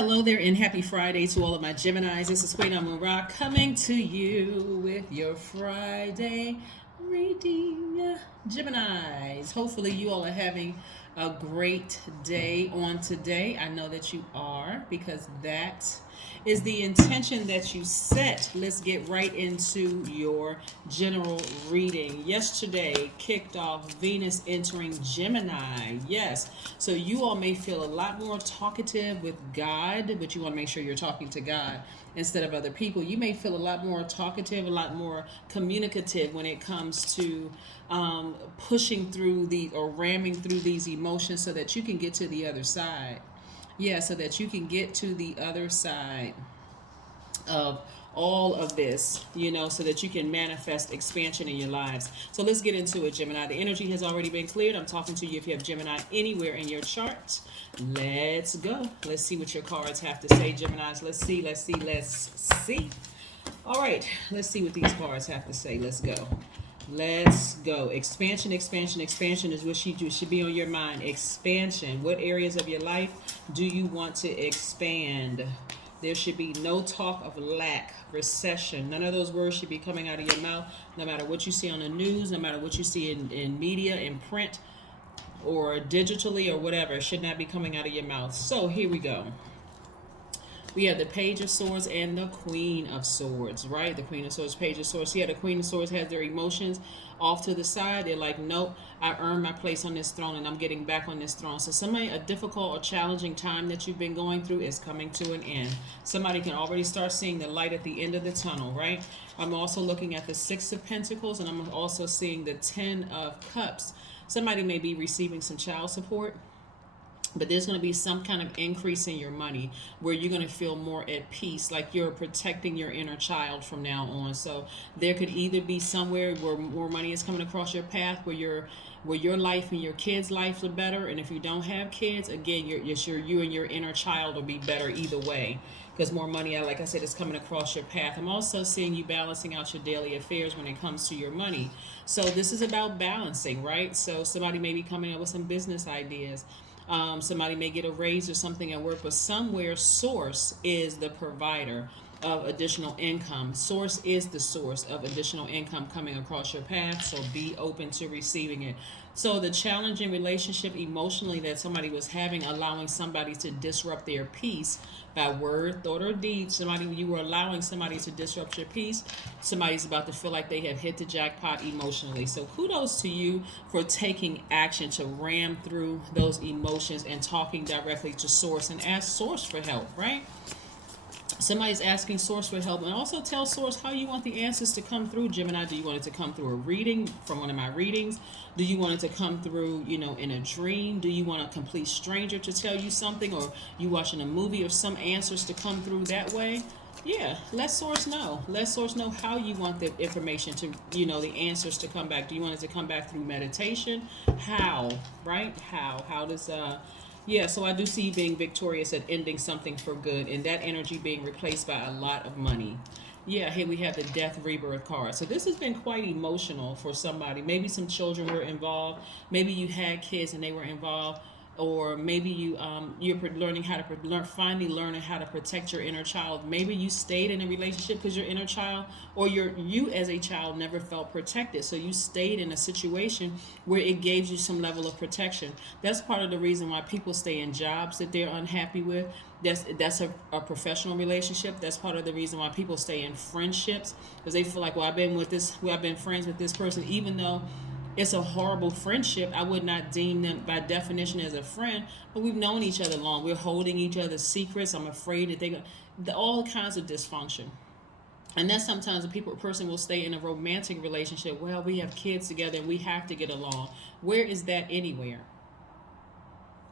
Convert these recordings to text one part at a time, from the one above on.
Hello there and happy Friday to all of my Geminis. This is Queen Amun Ra coming to you with your Friday reading. Geminis, hopefully you all are having a great day on today. I know that you are because that is the intention that you set. Let's get right into your general reading. Yesterday kicked off Venus entering Gemini. Yes. So you all may feel a lot more talkative with God, but you want to make sure you're talking to God instead of other people. You may feel a lot more talkative, a lot more communicative when it comes to pushing through the or ramming through these emotions so that you can get to the other side. Yeah, so that you can get to the other side of all of this, so that you can manifest expansion in your lives. So let's get into it, Gemini. The energy has already been cleared. I'm talking to you if you have Gemini anywhere in your chart. Let's go. Let's see what your cards have to say, Geminis. Let's see. All right, let's see what these cards have to say. Let's go. Let's go. Expansion is what should be on your mind. Expansion. What areas of your life do you want to expand? There should be no talk of lack, recession. None of those words should be coming out of your mouth, no matter what you see on the news, no matter what you see in media, in print, or digitally, or whatever. It should not be coming out of your mouth. So here we go. We have the Page of Swords and the Queen of Swords, right? The Queen of Swords, Page of Swords. Yeah, the Queen of Swords has their emotions off to the side. They're like, nope, I earned my place on this throne and I'm getting back on this throne. So a difficult or challenging time that you've been going through is coming to an end. Somebody can already start seeing the light at the end of the tunnel, right? I'm also looking at the Six of Pentacles, and I'm also seeing the Ten of Cups. Somebody may be receiving some child support, but there's going to be some kind of increase in your money where you're going to feel more at peace, like you're protecting your inner child from now on. So there could either be somewhere where more money is coming across your path, where your life and your kids' life are better. And if you don't have kids, again, you and your inner child will be better either way, because more money, like I said, is coming across your path. I'm also seeing you balancing out your daily affairs when it comes to your money. So this is about balancing, right? So somebody may be coming up with some business ideas. Somebody may get a raise or something at work, but somewhere source is the provider of additional income. Source is the source of additional income coming across your path, so be open to receiving it. So the challenging relationship emotionally that somebody was having, allowing somebody to disrupt their peace by word, thought, or deed. You were allowing somebody to disrupt your peace. Somebody's about to feel like they have hit the jackpot emotionally. So kudos to you for taking action to ram through those emotions and talking directly to source and ask source for help, right? Somebody's asking source for help, and also tell source how you want the answers to come through, Gemini. Do you want it to come through a reading from one of my readings? Do you want it to come through, in a dream? Do you want a complete stranger to tell you something, or you watching a movie, or some answers to come through that way? Yeah, let source know. Let source know how you want the information to, the answers to come back. Do you want it to come back through meditation? How, right? How does yeah, so I do see you being victorious at ending something for good, and that energy being replaced by a lot of money. Yeah, here we have the Death Rebirth card. So this has been quite emotional for somebody. Maybe some children were involved. Maybe you had kids and they were involved. Or maybe you're learning how to finally learning how to protect your inner child. Maybe you stayed in a relationship because your inner child, or you as a child never felt protected, so you stayed in a situation where it gave you some level of protection. That's part of the reason why people stay in jobs that they're unhappy with. That's a professional relationship. That's part of the reason why people stay in friendships, because they feel like, well, I've been friends with this person, even though it's a horrible friendship. I would not deem them by definition as a friend, but we've known each other long. We're holding each other's secrets. I'm afraid that all kinds of dysfunction. And then sometimes a person will stay in a romantic relationship. Well, we have kids together and we have to get along. Where is that anywhere?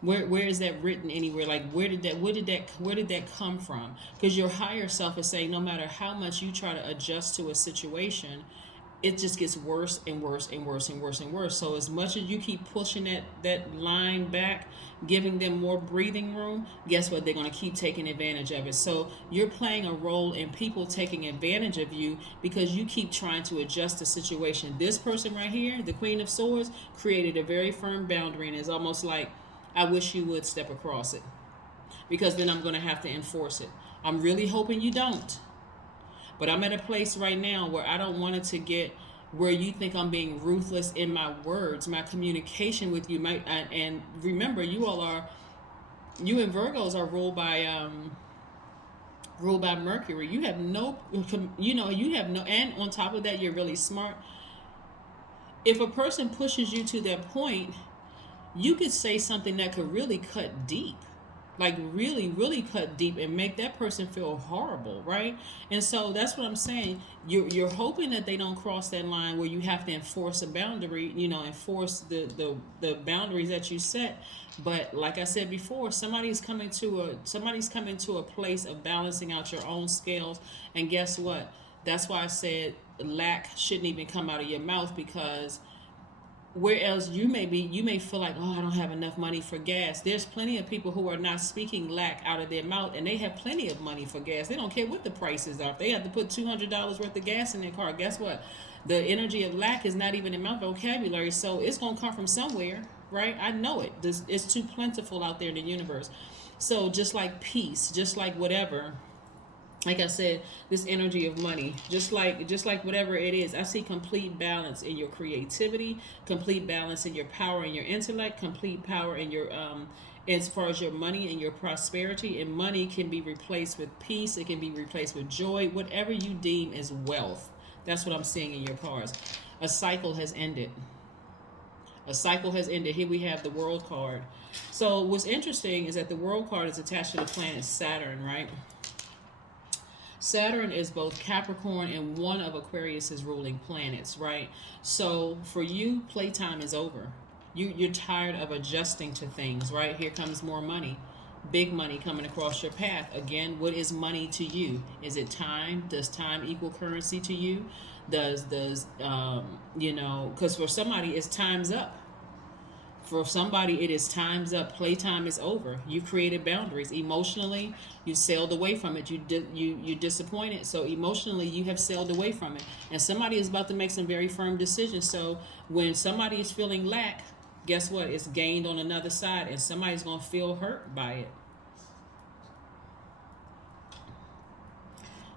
Where is that written anywhere? Like, where did that come from? Because your higher self is saying no matter how much you try to adjust to a situation, it just gets worse and worse and worse and worse and worse. So as much as you keep pushing that line back, giving them more breathing room, guess what? They're going to keep taking advantage of it. So you're playing a role in people taking advantage of you because you keep trying to adjust the situation. This person right here, the Queen of Swords, created a very firm boundary, and it's almost like, I wish you would step across it. because then I'm going to have to enforce it. I'm really hoping you don't. But I'm at a place right now where I don't want it to get where you think I'm being ruthless in my words, my communication with you. And remember, you and Virgos are ruled by Mercury. You have no, you have no, and on top of that, you're really smart. If a person pushes you to that point, you could say something that could really cut deep, like really really cut deep, and make that person feel horrible, right? And so that's what I'm saying. You're hoping that they don't cross that line where you have to enforce a boundary, enforce the boundaries that you set. But like I said before, somebody's coming to a place of balancing out your own scales. And guess what? That's why I said lack shouldn't even come out of your mouth, because whereas you may feel like, oh, I don't have enough money for gas. There's plenty of people who are not speaking lack out of their mouth, and they have plenty of money for gas. They don't care what the prices are. If they have to put $200 worth of gas in their car, guess what? The energy of lack is not even in my vocabulary, so it's going to come from somewhere, right? I know it. It's too plentiful out there in the universe. So just like peace, just like whatever, like I said, this energy of money, just like whatever it is, I see complete balance in your creativity, complete balance in your power and your intellect, complete power in your as far as your money and your prosperity. And money can be replaced with peace, it can be replaced with joy, whatever you deem as wealth. That's what I'm seeing in your cards. A cycle has ended. A cycle has ended. Here we have the World card. So what's interesting is that the World card is attached to the planet Saturn, right? Saturn is both Capricorn and one of Aquarius's ruling planets, right? So for you, playtime is over. You're tired of adjusting to things, right? Here comes more money, big money coming across your path. Again, what is money to you? Is it time? Does time equal currency to you? Because for somebody, it's time's up. For somebody, it is time's up. Playtime is over. You created boundaries. Emotionally, you sailed away from it. You disappointed. So emotionally, you have sailed away from it. And somebody is about to make some very firm decisions. So when somebody is feeling lack, guess what? It's gained on another side, and somebody's going to feel hurt by it.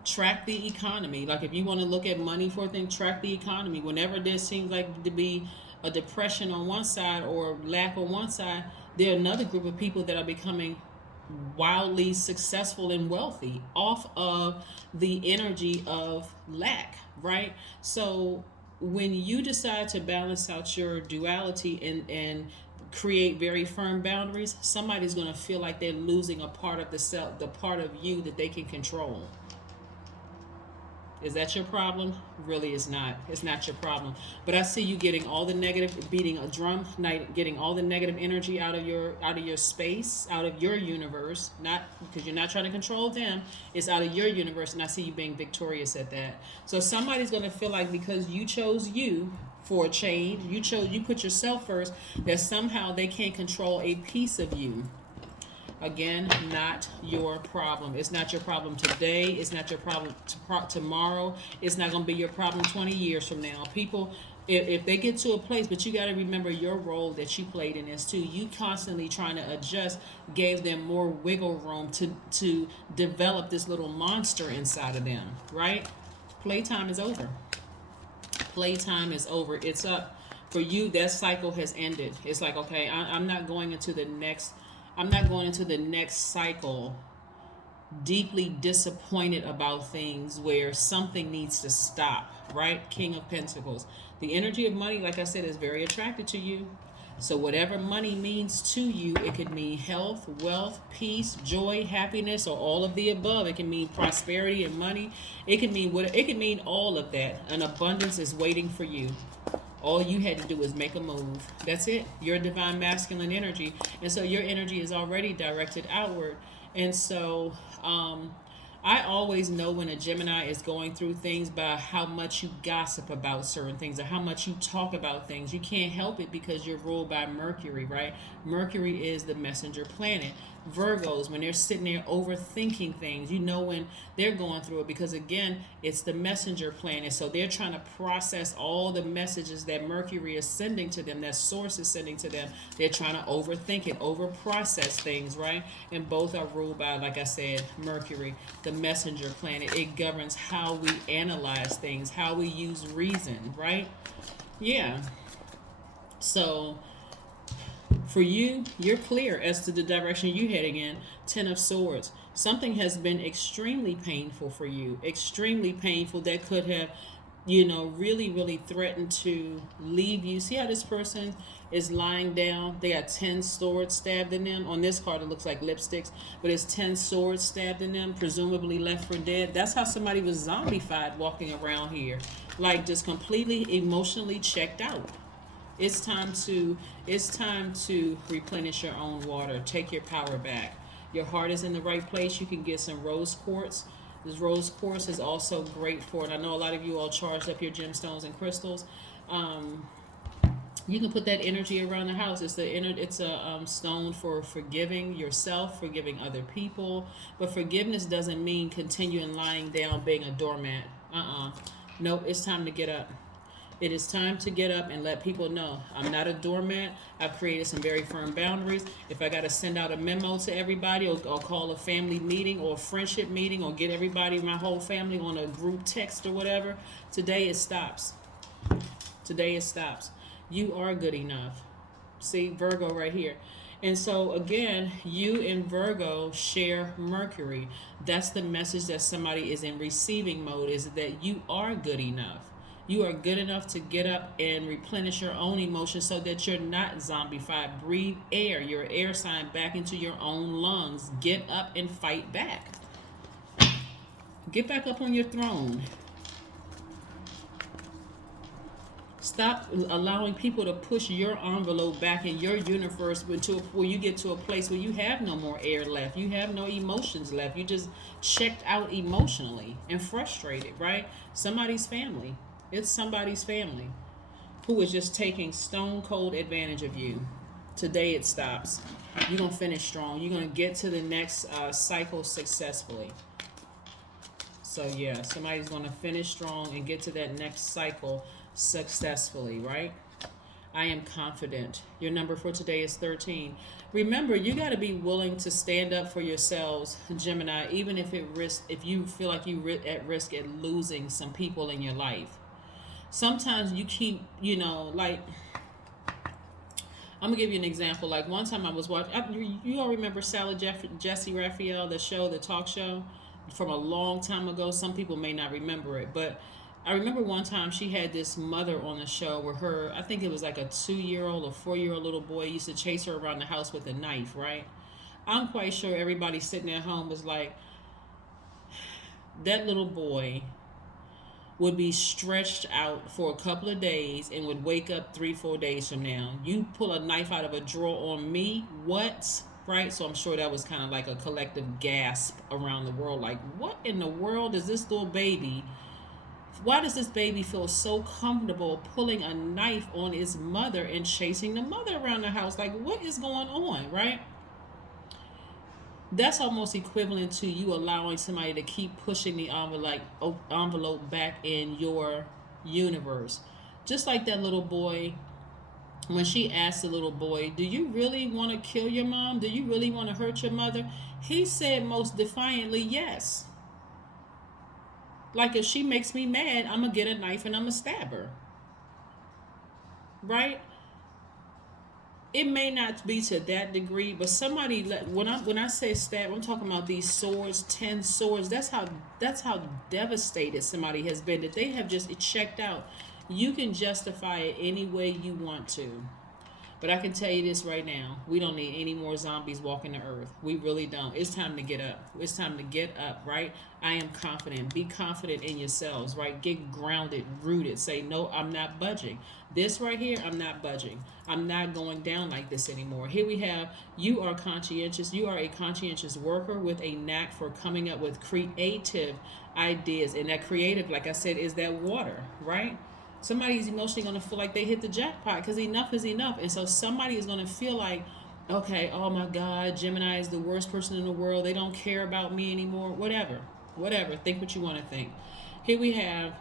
Track the economy. Like if you want to look at money for a thing, track the economy. Whenever there seems like to be a depression on one side or lack on one side, there are another group of people that are becoming wildly successful and wealthy off of the energy of lack, right? So when you decide to balance out your duality and create very firm boundaries, somebody's going to feel like they're losing a part of the self, the part of you that they can control. Is that your problem? Really, it's not. It's not your problem. But I see you getting all the negative, beating a drum, getting all the negative energy out of your space, out of your universe. Not because you're not trying to control them. It's out of your universe, and I see you being victorious at that. So somebody's going to feel like because you chose you for a change, you put yourself first, that somehow they can't control a piece of you. Again, not your problem. It's not your problem today. It's not your problem tomorrow. It's not going to be your problem 20 years from now. People, if they get to a place, but you got to remember your role that you played in this too. You constantly trying to adjust gave them more wiggle room to develop this little monster inside of them, right? Playtime is over. Playtime is over. It's up. For you, that cycle has ended. It's like, okay, I'm not going into the next cycle deeply disappointed about things where something needs to stop, right? King of Pentacles. The energy of money, like I said, is very attracted to you. So whatever money means to you, it could mean health, wealth, peace, joy, happiness, or all of the above. It can mean prosperity and money. It can mean all of that. An abundance is waiting for you. All you had to do was make a move. That's it. Your divine masculine energy. And so your energy is already directed outward. And so I always know when a Gemini is going through things by how much you gossip about certain things or how much you talk about things. You can't help it because you're ruled by Mercury, right? Mercury is the messenger planet. Virgos, when they're sitting there overthinking things, you know when they're going through it, because again, it's the messenger planet. So they're trying to process all the messages that Mercury is sending to them, that source is sending to them. They're trying to overthink it, over process things, right? And both are ruled by, like I said, Mercury, the messenger planet. It governs how we analyze things, how we use reason, right? Yeah. So for you, you're clear as to the direction you're heading in. Ten of Swords. Something has been extremely painful for you. Extremely painful, that could have, really, really threatened to leave you. See how this person is lying down? They got 10 swords stabbed in them. On this card, it looks like lipsticks, but it's 10 swords stabbed in them, presumably left for dead. That's how somebody was zombified walking around here. Like, just completely emotionally checked out. It's time to replenish your own water. Take your power back. Your heart is in the right place. You can get some rose quartz. This rose quartz is also great for it. I know a lot of you all charged up your gemstones and crystals. You can put that energy around the house. It's a stone for forgiving yourself, forgiving other people. But forgiveness doesn't mean continuing lying down, being a doormat. No, it's time to get up. It is time to get up and let people know I'm not a doormat. I've created some very firm boundaries. If I got to send out a memo to everybody, or call a family meeting or a friendship meeting, or get everybody, my whole family, on a group text or whatever, today it stops. Today it stops. You are good enough. See, Virgo right here. And so again, you and Virgo share Mercury. That's the message that somebody is in receiving mode, is that you are good enough. You are good enough to get up and replenish your own emotions so that you're not zombified. Breathe air, your air sign, back into your own lungs. Get up and fight back. Get back up on your throne. Stop allowing people to push your envelope back in your universe where you get to a place where you have no more air left. You have no emotions left. You just checked out emotionally and frustrated, right? Somebody's family. It's somebody's family who is just taking stone cold advantage of you. Today it stops. You're going to finish strong. You're going to get to the next cycle successfully. So yeah, somebody's going to finish strong and get to that next cycle successfully, right? I am confident. Your number for today is 13. Remember, you got to be willing to stand up for yourselves, Gemini, even if you feel like you're at risk at losing some people in your life. Sometimes you keep, like, I'm gonna give you an example. Like, one time I was watching, you all remember Sally Jesse Raphael, the show, the talk show from a long time ago. Some people may not remember it, but I remember one time she had this mother on the show where I think it was like a 2-year-old or 4-year-old little boy used to chase her around the house with a knife, right? I'm quite sure everybody sitting at home was like, that little boy would be stretched out for a couple of days and would wake up 3-4 days from now. You pull a knife out of a drawer on me, what? Right? So I'm sure that was kind of like a collective gasp around the world. Like, what in the world is this little baby? Why does this baby feel so comfortable pulling a knife on his mother and chasing the mother around the house? Like, what is going on, right? That's almost equivalent to you allowing somebody to keep pushing the envelope back in your universe. Just like that little boy, when she asked the little boy, do you really want to kill your mom? Do you really want to hurt your mother? He said most defiantly, yes. Like, if she makes me mad, I'm going to get a knife and I'm going to stab her. Right? It may not be to that degree, but somebody, when I say stab, I'm talking about these swords, 10 swords. That's how devastated somebody has been, that they have just checked out. You can justify it any way you want to. But I can tell you this right now. We don't need any more zombies walking the earth. We really don't. It's time to get up. It's time to get up, right? I am confident. Be confident in yourselves, right? Get grounded, rooted. Say, no, I'm not budging. This right here, I'm not budging. I'm not going down like this anymore. Here we have, you are conscientious. You are a conscientious worker with a knack for coming up with creative ideas. And that creative, like I said, is that water, right? Somebody's emotionally going to feel like they hit the jackpot because enough is enough. And so somebody is going to feel like Okay, oh my God, Gemini is the worst person in the world. They don't care about me anymore. Whatever. Whatever. Think what you want to think. Here we have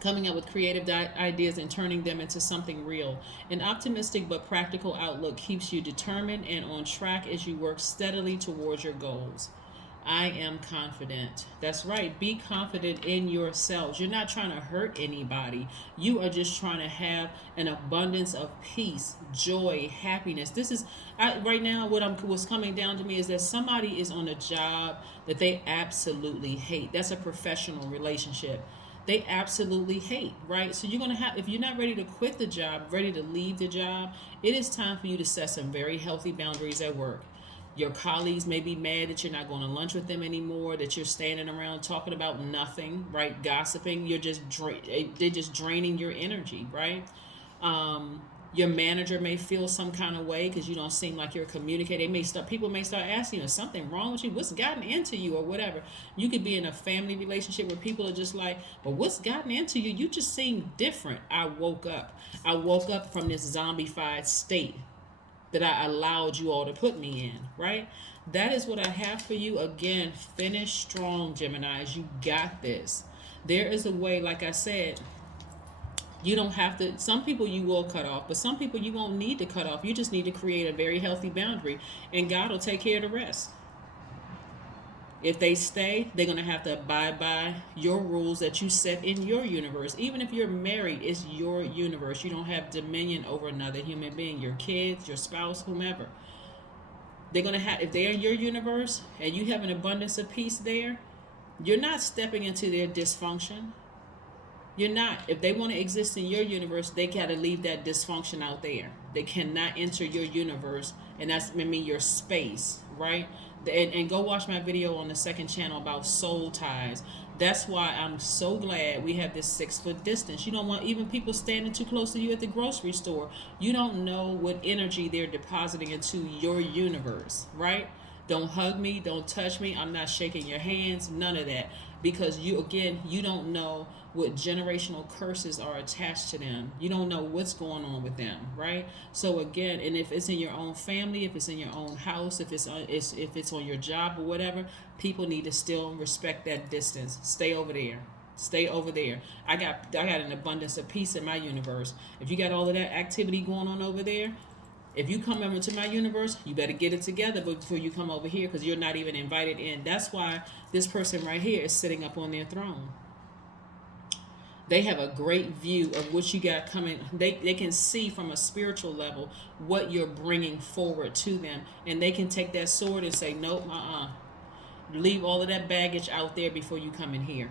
coming up with creative ideas and turning them into something real. An optimistic but practical outlook keeps you determined and on track as you work steadily towards your goals. I am confident. That's right. Be confident in yourselves. You're not trying to hurt anybody. You are just trying to have an abundance of peace, joy, happiness. This is right now what's coming down to me is that somebody is on a job that they absolutely hate. That's a professional relationship. They absolutely hate, right? So you're going to have, if you're not ready to quit the job, ready to leave the job, it is time for you to set some very healthy boundaries at work. Your colleagues may be mad that you're not going to lunch with them anymore, that you're standing around talking about nothing, right? Gossiping. They're just draining your energy, right? Your manager may feel some kind of way because you don't seem like you're communicating. People may start asking you, is something wrong with you? What's gotten into you or whatever? You could be in a family relationship where people are just like, well, what's gotten into you? You just seem different. I woke up. I woke up from this zombified state that I allowed you all to put me in, right? That is what I have for you. Again, finish strong, Geminis. You got this. There is a way, like I said, you don't have to, some people you will cut off, but some people you won't need to cut off. You just need to create a very healthy boundary, and God will take care of the rest. If they stay, they're going to have to abide by your rules that you set in your universe. Even if you're married, it's your universe. You don't have dominion over another human being, your kids, your spouse, whomever. They're going to have, if they're in your universe and you have an abundance of peace there, you're not stepping into their dysfunction. You're not. If they want to exist in your universe, they got to leave that dysfunction out there. They cannot enter your universe, and that's your space, right? And go watch my video on the second channel about soul ties. That's why I'm so glad we have this 6 foot distance. You don't want even people standing too close to you at the grocery store. You don't know what energy they're depositing into your universe, right? Don't hug me, don't touch me. I'm not shaking your hands, none of that. Because you don't know what generational curses are attached to them. You don't know what's going on with them, right? So again, and if it's in your own family, if it's in your own house, if it's on your job or whatever, people need to still respect that distance. Stay over there. Stay over there. I got an abundance of peace in my universe. If you got all of that activity going on over there, if you come over to my universe, you better get it together before you come over here, because you're not even invited in. That's why this person right here is sitting up on their throne. They have a great view of what you got coming. They can see from a spiritual level what you're bringing forward to them. And they can take that sword and say, nope, leave all of that baggage out there before you come in here.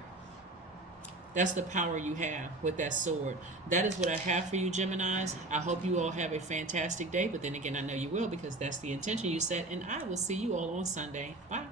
That's the power you have with that sword. That is what I have for you, Geminis. I hope you all have a fantastic day. But then again, I know you will, because that's the intention you set. And I will see you all on Sunday. Bye.